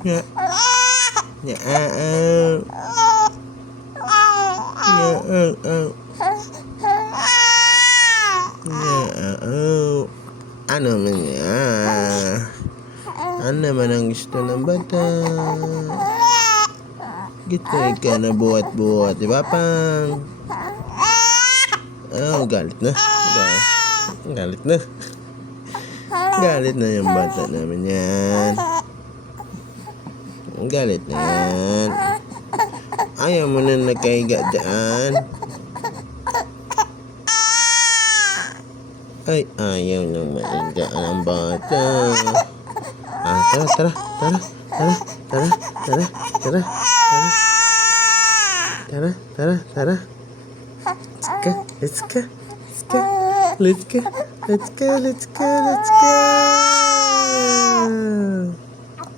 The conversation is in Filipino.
Ya. Ya. Ya. Ya. Ano naman yan? Ano naman ang gusto ng bata? Gusto ka na buhat-buhat, di ba, Pang? Oh, galit na. Galit na. Galit na yung bata namin yan. Galit na yan. Ayaw mo na nakahiga dyan. Ay, ayaw nang maiga ang bata. Tara. Let's go.